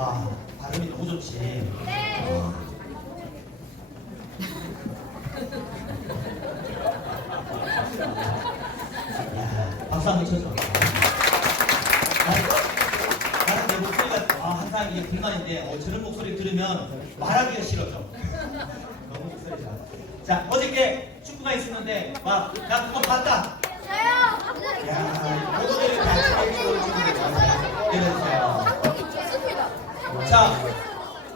와, 발음이 너무 좋지. 어. 야, 박수 한번 쳐줘. 나는 내 목소리가 아, 항상 이게 불만인데 어, 저런 목소리 들으면 말하기가 싫어져. 너무 목소리 잘. 자, 어저께 축구가 있었는데 와, 나 그거 봤다. 야, 모두들 이렇게 아침에 축구를 주는 거 내려주세요. 자,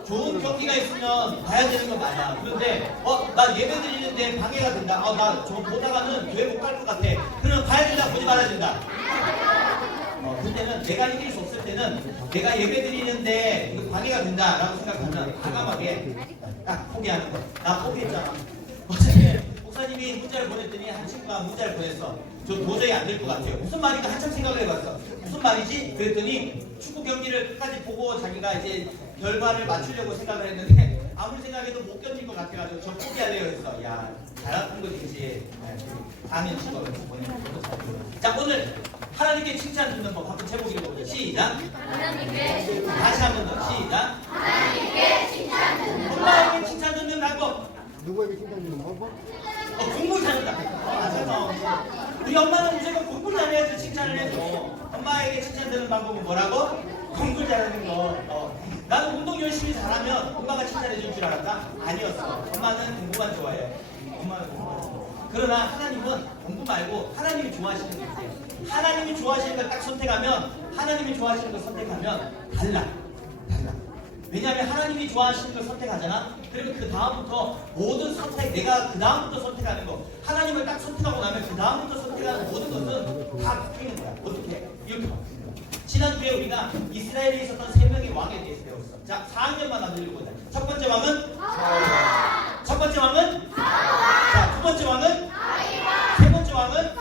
좋은 경기가 있으면 봐야 되는 건 맞아. 그런데 어, 나 예배 드리는데 방해가 된다. 어, 나 저거 보다가는 교회 못 갈 것 같아. 그러면 봐야 된다, 보지 말아야 된다. 어, 그때는 내가 이길 수 없을 때는 내가 예배 드리는데 방해가 된다라고 생각하면 과감하게 딱 포기하는 거. 나 포기했잖아. 어차피 목사님이 문자를 보냈더니 한 친구가 문자를 보냈어. 저 도저히 안 될 것 같아요. 무슨 말인가 한참 생각을 해봤어. 무슨 말이지? 그랬더니 축구 경기를 끝까지 보고 자기가 이제 결과를 맞추려고 생각을 했는데 아무리 생각해도 못 견딜 것 같아가지고 저 포기하래요 그래서 야 잘한 거지 다음에 찍어서 보내는 자 오늘 하나님께 칭찬 듣는 법 한번 제목 읽어보자 시작 다시 한 번 더 시작 엄마에게 칭찬 듣는 방법 누구에게 칭찬주는 방법? 어, 공부 잘한다. 어, 맞아요. 우리 엄마는 무조건 공부 잘해야지 칭찬을 해줘. 엄마에게 칭찬 드는 방법은 뭐라고? 공부 잘하는 거. 어. 나는 운동 열심히 잘하면 엄마가 칭찬해 줄 줄 알았다? 아니었어. 엄마는 공부만 좋아해. 엄마는 공부만 좋아해. 그러나 하나님은 공부 말고 하나님이 좋아하시는 게 있어요. 하나님이 좋아하시는 걸 딱 선택하면 하나님이 좋아하시는 걸 선택하면 달라. 달라. 왜냐하면 하나님이 좋아하시는 걸 선택하잖아. 그러면 그 다음부터 모든 선택, 내가 그 다음부터 선택하는 거, 하나님을 딱 선택하고 나면 그 다음부터 선택하는 모든 것은 다 바뀌는 거야. 어떻게? 이렇게. 지난주에 우리가 이스라엘에 있었던 세 명의 왕에 대해서 배웠어. 자, 4학년만 한번 읽어보자. 첫 번째 왕은 첫 번째 왕은 자, 두 번째 왕은 세 번째 왕은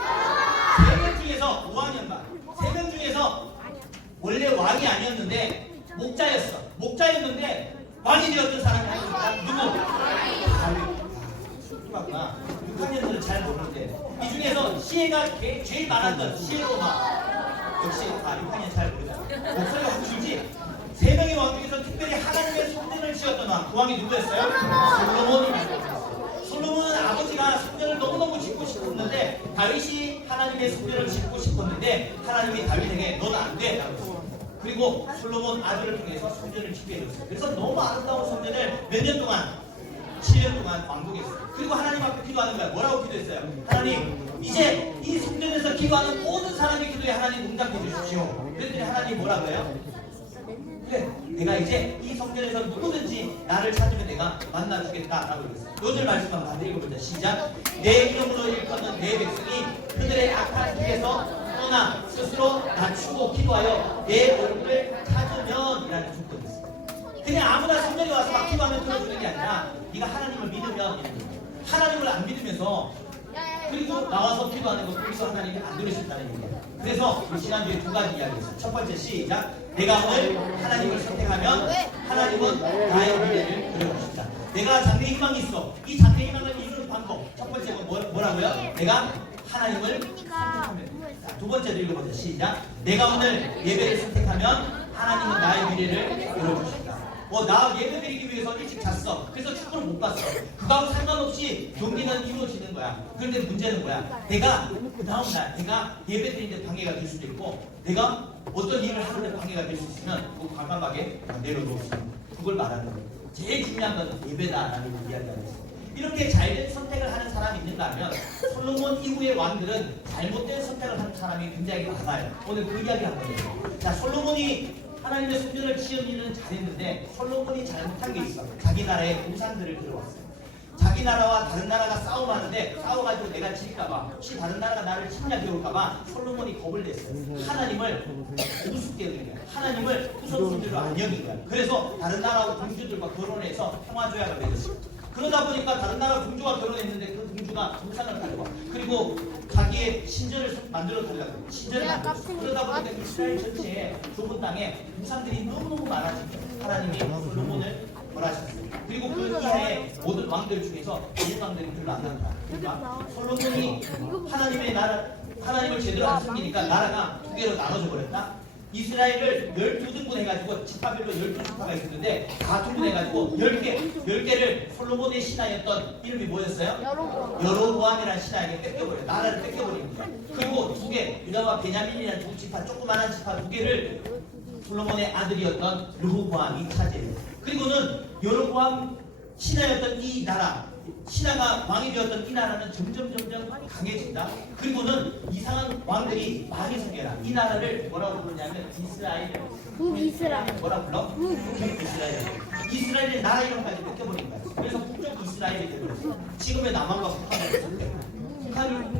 세 명 중에서 5학년만 세명 중에서 원래 왕이 아니었는데 목자였어. 목자였는데 왕이 되었던 사람이 아닙니까? 누구? 다윗. 맞구나. 6학년들은 잘 모르는데 이 중에서 시혜가 개- 제일 많았던 시혜로마 역시 아 6학년 잘 모르잖아. 목소리가 확 줄지. 세 명의 왕 중에서 특별히 하나님의 성전을 지었던 왕. 그 왕이 누구였어요? 솔로몬이 솔로몬은 아버지가 성전을 너무너무 짓고 싶었는데 다윗이 하나님의 성전을 짓고 싶었는데 하나님이 다윗에게 너는 안 돼. 라고 했어요. 그리고 솔로몬 아들을 통해서 성전을 짓게 해줬어요. 그래서 너무 아름다운 성전을 몇 년 동안 7년 동안 왕복했어요. 그리고 하나님 앞에 기도하는 거야. 뭐라고 기도했어요? 하나님, 이제 이 성전에서 기도하는 모든 사람의 기도에 하나님 응답해 주십시오. 그랬더니 하나님 뭐라고 해요? 그래, 내가 이제 이 성전에서 누구든지 나를 찾으면 내가 만나주겠다라고 그랬어요. 요절 말씀 한번 다들 읽어보자. 시작. 내 이름으로 일컫는 내 백성이 그들의 악한 길에서 떠나 스스로 낮추고 기도하여 내 얼굴을 찾으면 이라는 조건이 있어요. 그냥 아무나 성전에 와서 막 기도하면 들어주는 게 아니라 네가 하나님을 믿으면. 하나님을 안 믿으면서 그리고 나와서 기도하는 거 거기서 하나님이 안 들으신다는 얘기예요. 그래서 지난주에 두 가지 이야기했어요. 첫 번째 시작. 내가 오늘 하나님을 선택하면 하나님은 나의 미래를 그려주신다. 내가 장래 희망이 있어. 이 장래 희망을 이루는 방법. 첫 번째가 뭐, 뭐라고요? 내가 하나님을 선택하면. 자, 두 번째로 읽어보자. 시작. 내가 오늘 예배를 선택하면 하나님은 나의 미래를 그려주신다. 어, 나 예배 드리기 위해서 일찍 잤어. 그래서 축구를 못 봤어. 그거하고 상관없이 경기는 이루어지는 거야. 그런데 문제는 뭐야? 내가 그 다음날 내가 예배 드리는데 방해가 될 수도 있고 내가 어떤 일을 하는데 방해가 될 수 있으면 그거 과감하게 있는 그걸 말하는 거예요. 제일 중요한 건 예배다라는 이야기가 있어요. 이렇게 잘된 선택을 하는 사람이 있는가 하면 솔로몬 이후의 왕들은 잘못된 선택을 하는 사람이 굉장히 많아요. 오늘 그 이야기 한 거예요. 자, 솔로몬이 하나님의 성전을 지은 일은 잘했는데 솔로몬이 잘못한 게 있어. 자기 나라에 우상들을 들어왔어요. 자기 나라와 다른 나라가 싸움하는데 싸워가지고 내가 질까봐 혹시 다른 나라가 나를 침략해 올까봐 솔로몬이 겁을 냈어요. 하나님을 우습게 여긴 거야. 하나님을 우선순위로 안 여긴 거야. 그래서 다른 나라 공주들과 결혼해서 평화조약을 맺었어요. 그러다 보니까 다른 나라 공주와 결혼했는데 그 공주가 우상을 가져와. 그리고 자기의 신전을 만들어 달라고. 신전을 만들어. 그러다 보니까 이스라엘 전체에 좁은 땅에 우상들이 너무너무 거예요. 하나님이 솔로몬을 벌하셨어요. 그리고 그 이하의 모든 왕들 중에서 이왕들이 별로 안 나온다. 그러니까 솔로몬이 하나님의 나라 하나님을 제대로 안 섬기니까 나라가 두 개로 나눠져 버렸다. 이스라엘을 12등분 해가지고 지파별로 12지파가 있었는데 다 등분해가지고 10개, 10개를 솔로몬의 신하였던 이름이 뭐였어요? 여로보암이라는 신하에게 뺏겨버려요. 나라를 뺏겨버린 거예요. 그리고 두 개, 유다와 베냐민이라는 두 지파, 조그만한 지파 두 개를 솔로몬의 아들이었던 르호보암이 차지해요. 그리고는 여로보암 신하였던 이 나라, 신하가 왕이 되었던 이 나라는 점점 점점 강해진다. 그리고는 이상한 왕들이 많이 생겨나. 이 나라를 뭐라고 부르냐면 이스라엘. 북이스라엘. 뭐라 불러? 북이스라엘. 이스라엘의 나라 이름까지 뺏겨버린 거야. 그래서 북쪽 이스라엘이 되버렸어. 지금의 남한과 뺏겨. 북한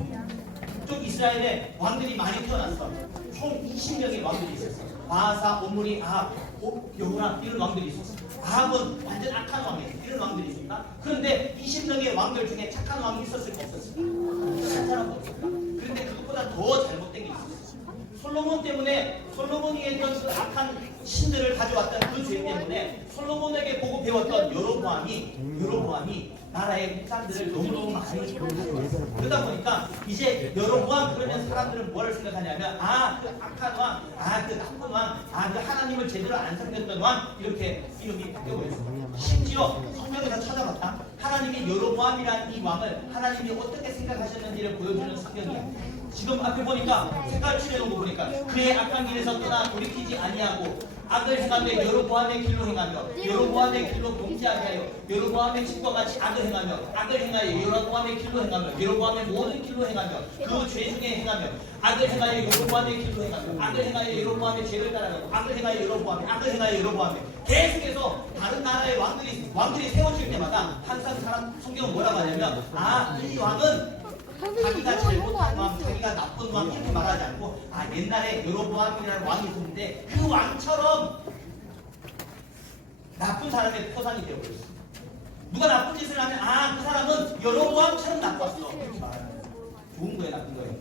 북쪽 이스라엘에 왕들이 많이 태어났어. 총 20명의 왕들이 있었어. 바사, 오므리, 아합, 오, 여후라 이런 왕들이 있었어. 아합은 완전 악한 왕이었어. 이런 왕들이 있었다. 그런데 20명의 왕들 중에 착한 왕이 있었을까 없었을까? 한 사람도 없었다. 그런데 그것보다 더 잘못된 게 있었어. 솔로몬 때문에 솔로몬이 했던 그 악한 신들을 가져왔던 그 죄 때문에 솔로몬에게 보고 배웠던 여로보암이 여로보암이 나라의 백성들을 너무너무 많이 공격했어. 그러다 보니까 이제 여로보암 그러면 사람들은 뭐를 생각하냐면 아 그 악한 왕, 아 그 나쁜 왕, 아 그 하나님을 제대로 안 섬겼던 왕 이렇게 이름이 바뀌어버렸어. 심지어 성경에서 찾아봤다. 하나님이 여로보암이라는 이 왕을 하나님이 어떻게 생각하셨는지를 보여주는 성경이야. 지금 앞에 보니까 색깔 칠해놓은 거 보니까 그의 악한 길에서 떠나 돌이키지 아니하고 악을 행하며 여로보암의 길로 행하며 여로보암의 길로 동지하게 하여 여로보암의 집과 같이 악을 행하며 악을 행하여 여로보암의 길로 행하며 여로보암의 모든 길로 행하며 그 죄 중에 행하며 악을 행하여 여로보암의 길로 행하며 악을 행하여 여로보암의 죄를 따라가고 악을 행하여 여로보암의 악을 행하여 여로보암의 계속해서 다른 나라의 왕들이 왕들이 세워질 때마다 항상 사람 성경은 뭐라고 하냐면 아 이 왕은 선생님 자기가 이런 잘못한 거안 왕, 했어요. 자기가 나쁜 왕 이렇게 말하지 않고 아 옛날에 여로보암이라는 왕이 있었는데 그 왕처럼 나쁜 사람의 포상이 되어버렸어. 누가 나쁜 짓을 하면 아 그 사람은 여로보암처럼 나빴어. 말하는 거야. 좋은 거예요, 나쁜 거예요.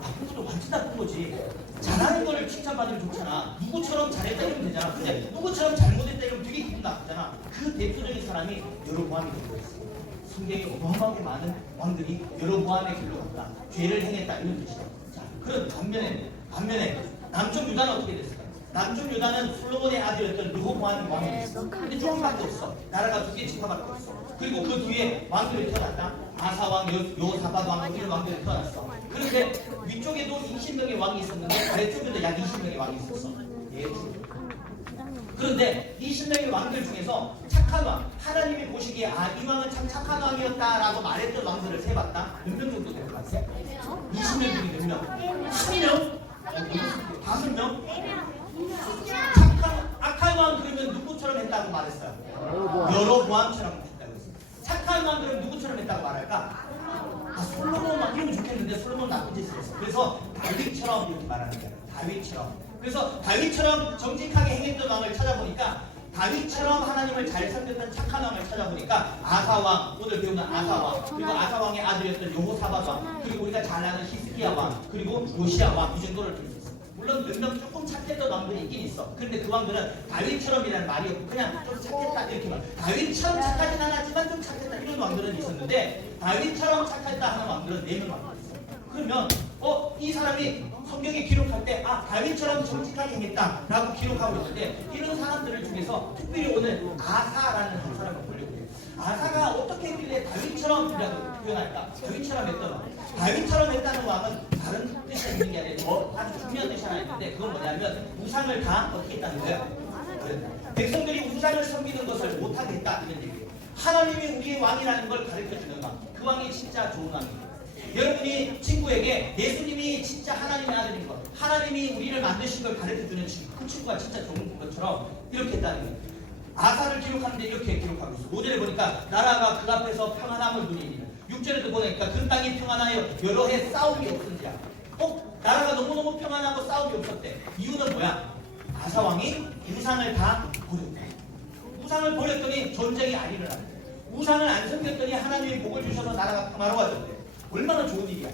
나쁜 것도 완전 나쁜 거지. 잘하는 거를 칭찬받으면 좋잖아. 누구처럼 잘했다 이러면 되잖아. 근데 누구처럼 잘못했다 이러면 되게 기분 나쁘잖아. 그 대표적인 사람이 여로보암이 된 거였어. 성경에 어마어마하게 많은 왕들이 여로보암의 길로 갔다. 죄를 행했다 이런 뜻이죠. 자, 그런 반면에 반면에 남쪽 유다는 어떻게 됐을까? 남쪽 유다는 솔로몬의 아들이었던 르호보암이 왕이 됐어. 근데 조금밖에 없어. 나라가 두 개 지파밖에 없어. 그리고 그 뒤에 왕들이 태어났다. 아사 왕, 요사밧 왕, 이런 왕들이 태어났어. 그런데 위쪽에도 20명의 왕이 있었는데 아래쪽에도 약 20명의 왕이 있었어. 예. 그런데 20명의 왕들 중에서 착한 왕, 하나님이 보시기에 아, 이 왕은 참 착한 왕이었다라고 말했던 왕들을 세봤다. 몇명 정도 될것 같아요? 20명 중에 몇 명? 12명? 다섯 명? 착한, 악한 왕 그러면 누구처럼 했다고 말했어요? 여로보암처럼 했다고 했어요. 착한 왕 그러면 누구처럼 했다고 말할까? 아, 솔로몬 막 이러면 좋겠는데 솔로몬 나쁜 짓을 했어. 그래서 다윗처럼 이렇게 말하는 거예요. 다윗처럼. 그래서 다윗처럼 정직하게 행했던 왕을 찾아보니까 다윗처럼 하나님을 잘 섬겼던 착한 왕을 찾아보니까 아사왕 오늘 배우는 아사왕 그리고 아사왕의 아들이었던 여호사밧 왕 그리고 우리가 잘 아는 히스기야 왕 그리고 요시야 왕 이 정도를 들수 있어. 물론 몇명 조금 착했던 왕들이 있긴 있어. 근데 그 왕들은 다윗처럼이라는 말이 없고 그냥 좀 착했다 이렇게 말. 다윗처럼 착하진 않았지만 좀 착했다 이런 왕들은 있었는데 다윗처럼 착했다 하는 왕들은 네명 왕들 있어. 그러면 어 이 사람이 성경에 기록할 때 아 다윗처럼 정직하게 행했다라고 기록하고 있는데 이런 사람들을 중에서 특별히 오늘 아사라는 한 사람을 보려고 해요. 아사가 어떻게 했길래 다윗처럼이라고 표현할까? 다윗처럼 했던 왕. 다윗처럼 했다는 왕은 다른 뜻이 있는 게 아니라 더 아주 중요한 뜻이 하나 있는데 그건 뭐냐면 우상을 다 어떻게 했다는 거예요? 백성들이 우상을 섬기는 것을 못하게 했다 이런 얘기예요. 하나님이 우리의 왕이라는 걸 가르쳐 주는 왕. 그 왕이 진짜 좋은 왕이에요. 여러분이 친구에게 예수님이 진짜 하나님의 아들인 것, 하나님이 우리를 만드신 걸 가르쳐 주는 친구, 그 친구가 진짜 좋은 것처럼 이렇게 했다는 거예요. 아사를 기록하는데 이렇게 기록하고 있어. 5절에 보니까 나라가 그 앞에서 평안함을 누리니 6절에도 보니까 그 땅이 평안하여 여러 해 싸움이 없은지야. 어? 나라가 너무너무 평안하고 싸움이 없었대. 이유는 뭐야? 아사 왕이 우상을 다 버렸대. 우상을 버렸더니 전쟁이 안 일어났대. 우상을 안 섬겼더니 하나님이 복을 주셔서 나라가 평화로워졌대. 얼마나 좋은 일이야.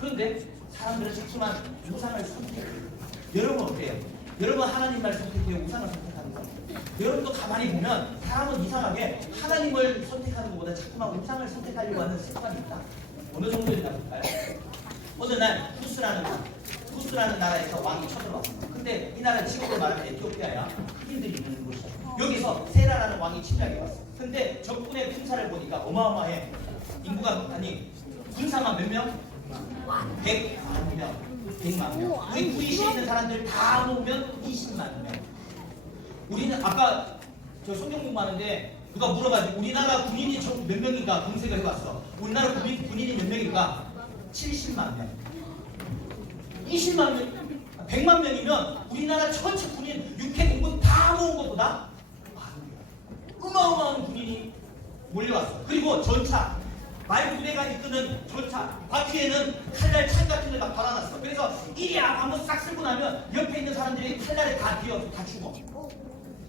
그런데 사람들은 자꾸만 우상을 선택해요. 여러분 어때요? 여러분 하나님 말 선택해요? 우상을 선택하는 거? 여러분도 가만히 보면 사람은 이상하게 하나님을 선택하는 것보다 자꾸만 우상을 선택하려고 하는 습관이 있다. 어느 정도 있나 볼까요? 어느 날 후스라는 사람, 구스라는 나라에서 왕이 쳐들어왔어. 근데 이 나라는 지금으로 말하면 에티오피아야. 흑인들이 있는 곳이야. 여기서 세라라는 왕이 침략해 왔어. 근데 적군의 군사를 보니까 어마어마해. 인구가 아니 군사만 몇 명? 100만 명. 100만 명. 우리 구리시에 있는 사람들 다 모으면 20만 명. 우리는 아까 저 성경 공부하는데 누가 물어가지고 우리나라 군인이 총몇 명인가 검색을 해봤어. 우리나라 군인, 군인이 몇 명일까? 70만 명. 20만 명, 100만 명이면 우리나라 전체 군인 육해 공군 다 모은 것보다 어마어마한 군인이 몰려왔어. 그리고 전차, 말부대가 이끄는 전차, 바퀴에는 칼날 창 같은 걸 막 달아놨어. 그래서 이리야 한번 싹 쓸고 나면 옆에 있는 사람들이 칼날에 다 뒤어 다 죽어.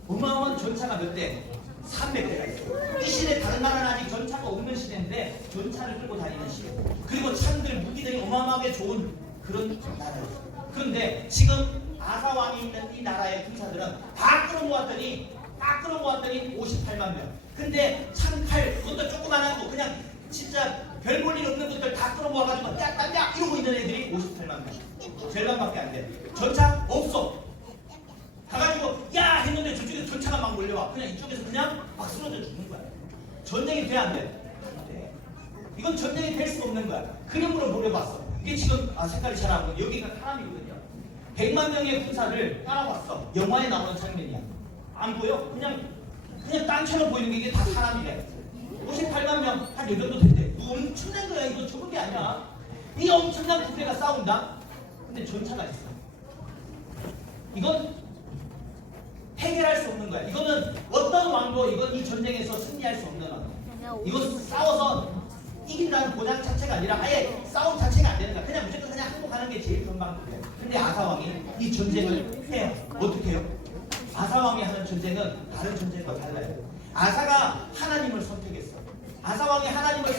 어마어마한 전차가 몇 대? 300대가 있어. 이 시대 다른 나라는 아직 전차가 없는 시대인데 전차를 끌고 다니는 시대. 그리고 창들 무기들이 어마어마하게 좋은 그런 나라였어. 그런데 지금 아사 왕이 있는 이 나라의 군사들은 다 끌어모았더니 다 끌어모았더니 58만 명. 근데 창칼 그것도 조그만한 거 그냥 진짜 별 볼 일 없는 것들 다 끌어모아가지고 야, 이러고 있는 애들이 58만 명. 절반밖에 안 돼. 전차 없어. 가가지고 야! 했는데 저쪽에서 전차가 막 몰려와. 그냥 이쪽에서 그냥 막 쓰러져 죽는 거야. 전쟁이 돼안 돼? 이건 전쟁이 될 수가 없는 거야. 그림으로 보려봤어. 이게 지금 아 색깔이 잘 안 보여. 여기가 사람이거든요. 100만 명의 군사를 따라왔어. 영화에 나오는 장면이야. 안 보여? 그냥 그냥 땅처럼 보이는 게 이게 다 사람이래 58만 명 한 요 정도 된대 엄청난 거야 이거 적은 게 아니야 이 엄청난 부대가 싸운다 근데 전차가 있어 이건 해결할 수 없는 거야. 이거는 어떤 왕도 이건 이 전쟁에서 승리할 수 없는 왕. 이건 싸워서 이긴다는 보장 자체가 아니라 아예 싸움 자체가 안 되는 거야. 그냥 무조건 그냥 항복하는 게 제일 좋은 방법이야. 근데 아사왕이 이 전쟁을 해요. 어떻게 해요? 아사왕이 하는 전쟁은 다른 전쟁과 달라요. 아사가 하나님을 선택했어. 아사왕이 하나님을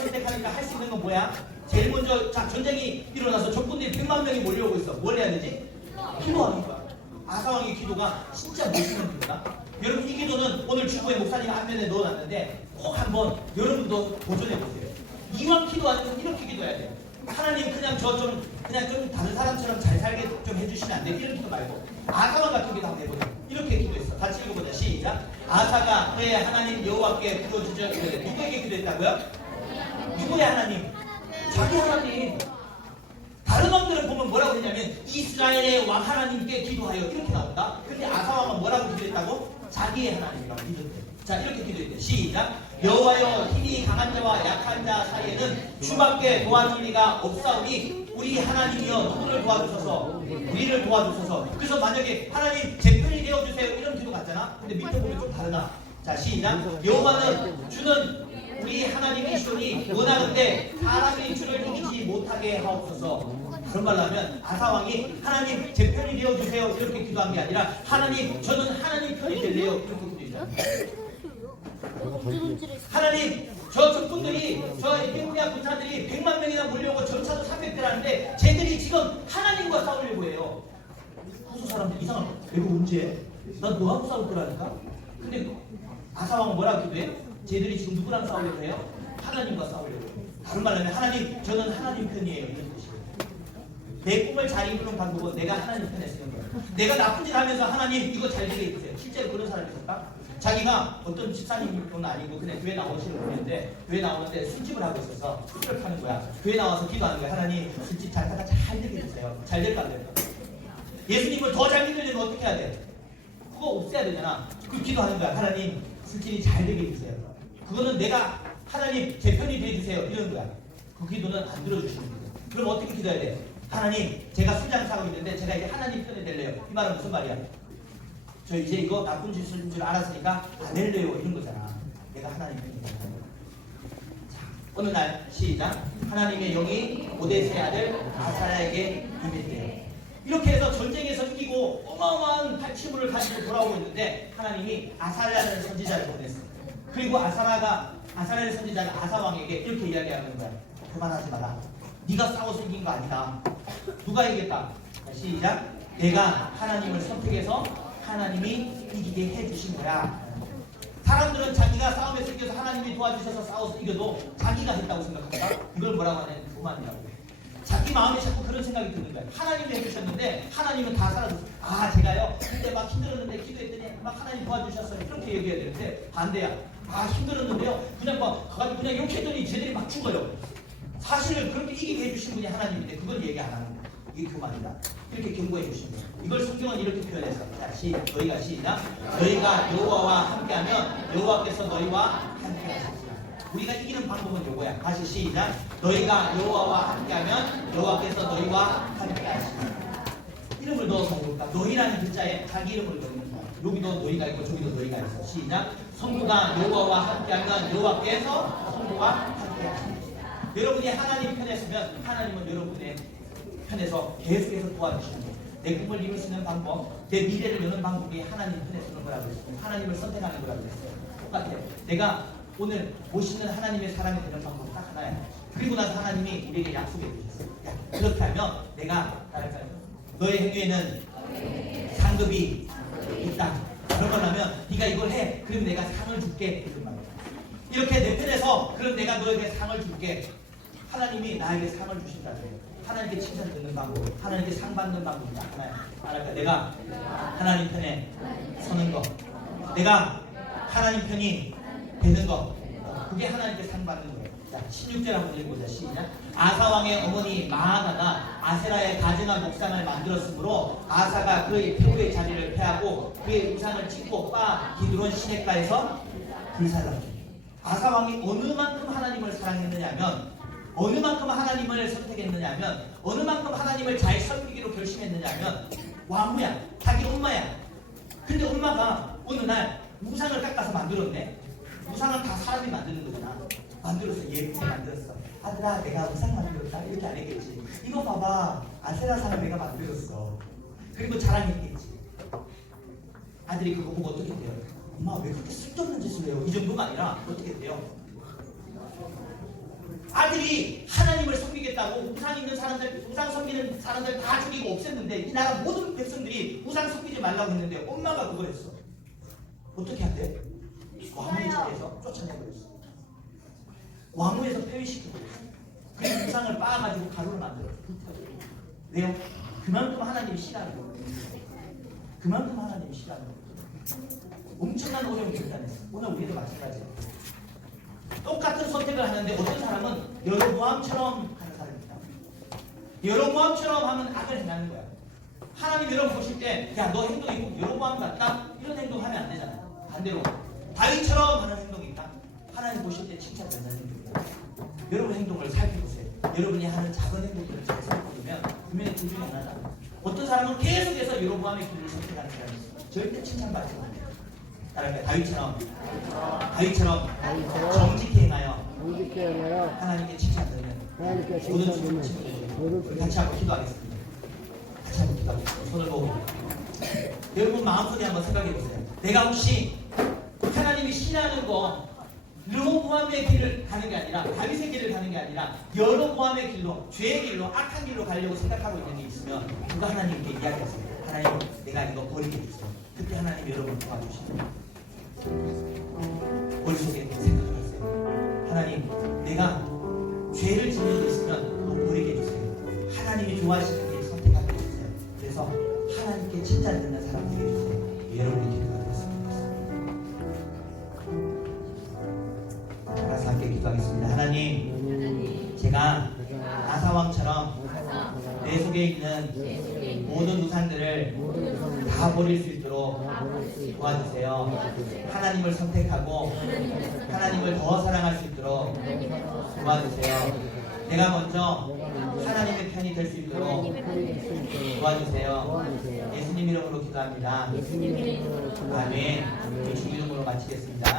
선택하니까 할수 있는 건 뭐야? 제일 먼저 자 전쟁이 일어나서 적군들이 100만 명이 몰려오고 있어. 뭘 해야 되지? 기도하는 거야. 아사왕의 기도가 진짜 멋있는 기도다. 여러분 이 기도는 오늘 주보에 목사님 앞면에 넣어놨는데 꼭 한번 여러분도 도전해 보세요. 이왕 기도하는 건 이렇게 기도해야 돼요. 하나님 그냥 저 좀 그냥 좀 다른 사람처럼 잘 살게 좀 해주시면 안 돼요? 이런 기도 말고 아사왕 같은 기도 한번 해보자. 이렇게 기도했어. 같이 읽어보자. 시작. 아사가 그의 하나님 여호와께 부르짖어 이르되 누구에게 기도했다고요? 누구의 하나님? 자기 하나님. 다른 왕들을 보면 뭐라고 했냐면 이스라엘의 왕 하나님께 기도하여 이렇게 나온다. 근데 아사왕은 뭐라고 기도했다고? 자기의 하나님이라고 기도했대. 자 이렇게 기도했대. 시작. 여호와여 힘이 강한 자와 약한 자 사이에는 주밖에 도와줄 이가 없사오니 우리 하나님이여 누구를 도와주소서 우리를 도와주소서 그래서 만약에 하나님 제 편이 되어주세요 이런 기도 같잖아 근데 밑에 보면 좀 다르다 자 시작 여호와는 주는 우리 하나님이시오니 원하는데 사람이 주를 이기지 못하게 하옵소서. 그런 말로 하면 아사왕이 하나님 제 편이 되어주세요. 이렇게 기도한 게 아니라 하나님 저는 하나님 편이 될래요. 이렇게 기도했잖아요. 하나님 저 적군들이 저 에티오피아 군사들이 100만 명이나 몰려오고 전차도 300대라는데 쟤들이 지금 하나님과 싸우려고 해요. 후수 사람들 이상한 내가 언제? 난 너하고 싸울 거라니까? 근데 아사왕은 뭐라고 기도해? 쟤들이 지금 누구랑 싸우려고 해요? 하나님과 싸우려고 해요 다른 말로 하면 하나님 저는 하나님 편이에요 이런 뜻이에요 내 꿈을 잘 이루는 방법은 내가 하나님 편에 쓰는 거야. 내가 나쁜 짓 하면서 하나님 이거 잘 되게 해주세요. 실제로 그런 사람이 있을까? 자기가 어떤 집사님은 아니고 그냥 교회 나오시는 분인데 교회 나오는데 술집을 하고 있어서 술을 파는 거야. 교회 나와서 기도하는 거야. 하나님 술집 잘 하다 잘 되게 해주세요. 잘 될까 안 될까? 예수님을 더 잘 믿으려면 어떻게 해야 돼? 그거 없애야 되잖아. 그 기도하는 거야. 하나님 술집이 잘 되게 해주세요. 그거는 내가 하나님 제 편이 되어주세요. 이런 거야. 그 기도는 안 들어주시는 거야. 그럼 어떻게 기도해야 돼? 하나님, 제가 술장 사고 있는데 제가 이제 하나님 편에 될래요. 이 말은 무슨 말이야? 저 이제 이거 나쁜 짓인 줄 알았으니까 안 될래요. 이런 거잖아. 내가 하나님 편이다. 자, 어느 날 시작. 하나님의 영이 오데스의 아들 아사야에게 임했대요. 이렇게 해서 전쟁에서 이기고 어마어마한 발치물을 가지고 돌아오고 있는데 하나님이 아사야라는 선지자를 보냈어요. 그리고 아사라가 아사라의 선지자가 아사왕에게 이렇게 이야기하는 거야. 그만하지 마라. 네가 싸워서 이긴 거 아니다. 누가 이겼다? 자, 시작. 내가 하나님을 선택해서 하나님이 이기게 해주신 거야. 사람들은 자기가 싸움에서 이겨서 하나님이 도와주셔서 싸워서 이겨도 자기가 했다고 생각한다. 이걸 뭐라고 하냐면 교만이라고. 해. 자기 마음에 자꾸 그런 생각이 드는 거야. 하나님이 해주셨는데 하나님은 다 사라졌어. 아 제가요 그때 막 힘들었는데 기도했더니 막 하나님 도와주셨어요. 이렇게 얘기해야 되는데 반대야. 아 힘들었는데요 그냥 막 가가지고 그냥 욕했더니 쟤들이 막 죽어요. 사실은 그렇게 이기게 해주신 분이 하나님인데 그걸 얘기 안 하는 거야. 이게 교만이다. 이렇게 경고해 주신 거예요. 이걸 성경은 이렇게 표현해서 자, 시, 너희가 시작. 너희가 여호와와 함께하면 여호와께서 너희와 함께하시리라. 우리가 이기는 방법은 요거야. 다시 시작. 너희가 여호와와 함께하면 여호와께서 너희와 함께하시리라. 이름을 넣어서 볼까? 너희라는 글자에 자기 이름을 넣는 거야. 여기도 너희가 있고 저기도 너희가 있어. 시작. 성부가 여호와와 함께하면 여호와께서 성부와 함께하시리라. 여러분이 하나님 편에 서면 하나님은 여러분의 편에서 계속해서 거예요. 내 꿈을 이룰 수 있는 방법, 내 미래를 여는 방법이 하나님 편에 서는 거라고 했어요. 하나님을 선택하는 거라고 했어요. 똑같아요. 내가 오늘 모시는 하나님의 사람이 되는 방법 딱 하나야. 그리고 나서 하나님이 우리에게 약속해 주셨어요. 하면 내가 따랄까요? 너의 행위에는 상급이. 그런 걸 하면 네가 이걸 해. 그럼 내가 상을 줄게. 이런 말이에요. 이렇게 내 편에서 그럼 내가 너에게 상을 줄게. 하나님이 나에게 상을 주신다고요. 하나님께 칭찬 듣는 방법, 하나님께 상 받는 방법이 하나야. 하나니까 내가 하나님 편에 서는 거, 내가 하나님 편이 되는 거, 그게 하나님께 상 받는 거예요. 자, 16절 한번 읽어보자. 시작. 아사 왕의 어머니 마하다가 아세라의 가증한 목상을 만들었으므로 아사가 그의 표의 자리를 패하고 그의 우상을 찍고 빠 기드론 시내가에서 불살랐다. 아사 왕이 어느 만큼 하나님을 사랑했느냐면 어느 만큼 하나님을 선택했느냐면 어느 만큼 하나님을 잘 섬기기로 결심했느냐면 왕후야 자기 엄마야 근데 엄마가 어느 날 우상을 깎아서 만들었네 우상은 다 사람이 만드는 거잖아 만들었어 예쁘게 만들었어 아들아 내가 우상 만들었다 이렇게 안 했겠지 이거 봐봐 아세라상을 내가 만들었어 그리고 자랑했겠지 아들이 그거 보고 어떻게 돼요? 엄마 왜 그렇게 쓸데없는 짓을 해요? 이 정도가 아니라 어떻게 돼요? 아들이 하나님을 섬기겠다고 우상 있는 사람들, 우상 섬기는 사람들 다 죽이고 없앴는데 이 나라 모든 백성들이 우상 섬기지 말라고 했는데 엄마가 그걸 했어. 어떻게 한대? 왕후의 자리에서 쫓아내버렸어. 왕후에서 폐위시켜버렸어. 그래서 우상을 빻아가지고 가루를 만들어. 왜요? 그만큼 하나님이 싫어하는 거예요. 그만큼 하나님이 싫어하는 거예요. 엄청난 어려움이 결단했어. 오늘 우리도 마찬가지예요. 똑같은 선택을 하는데 어떤 사람은 여로보암처럼 하는 사람입니다. 여로보암처럼 하면 악을 행하는 거야. 하나님 여러분 보실 때, 야, 너 행동이 꼭 여로보암 같다? 이런 행동 하면 안 되잖아. 반대로, 다윗처럼 하는 행동이 있다? 하나님 보실 때 칭찬되는 행동이다. 여러분 행동을 살펴보세요. 여러분이 하는 작은 행동들을 잘 살펴보면 분명히 그 중에 하나다. 어떤 사람은 계속해서 여로보암의 길을 선택하는 사람이 있어. 절대 칭찬받지 못해요. 따라서 다윗처럼, 다윗처럼 다윗처럼 정직히 행하여 하나님께 칭찬드리는 모든 칭찬드리는 친구들 같이 한번 기도하겠습니다. 같이 한번 기도하겠습니다. 손을 모으고 여러분 마음속에 한번 생각해 보세요. 내가 혹시 하나님이 싫어하는 거 르호보암의 길을 가는 게 아니라 다윗의 길을 가는 게 아니라 여로보암의 길로 죄의 길로 악한 길로 가려고 생각하고 있는 게 있으면 그거 하나님께 이야기하세요. 하나님 내가 이거 버리게 됐어. 그때 하나님 여러분 도와주시면 머릿속에 생각을 하세요. 하나님, 내가 죄를 짓는 데 있으면 그거 버리게 해주세요. 하나님이 좋아하시는 길 선택하게 해주세요. 그래서 하나님께 칭찬 듣는 사람 되게 해주세요. 여러분의 아사왕처럼 내 속에 있는 모든 우상들을 다 버릴 수 있도록 도와주세요. 하나님을 선택하고 하나님을 더 사랑할 수 있도록 도와주세요. 내가 먼저 하나님의 편이 될 수 있도록 도와주세요. 예수님 이름으로 기도합니다. 아멘. 우리 주 이름으로 마치겠습니다.